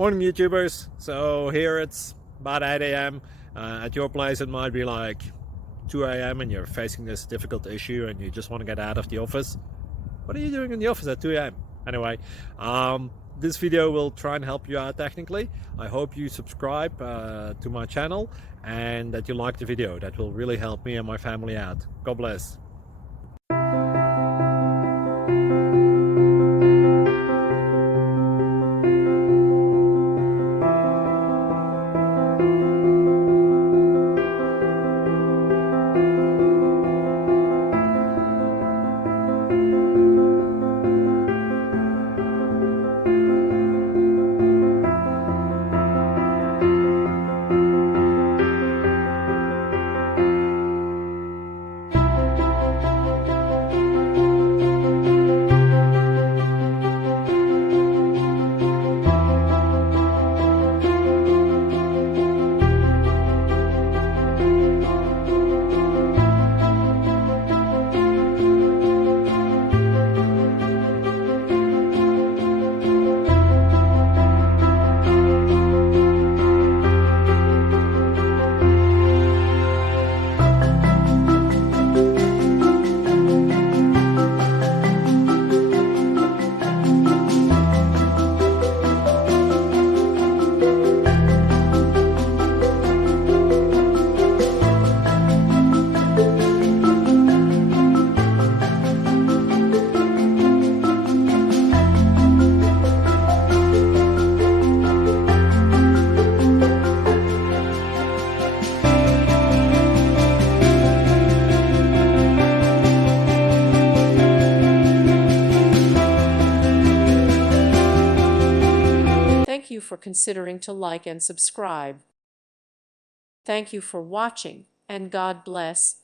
Morning YouTubers. So here it's about 8 a.m. At your place it might be like 2 a.m. and you're facing this difficult issue and you just want to get out of the office. What are you doing in the office at 2 a.m.? Anyway, this video will try and help you out technically. I hope you subscribe to my channel and that you like the video. That will really help me and my family out. God bless. Thank you for considering to like and subscribe. Thank you for watching, and God bless.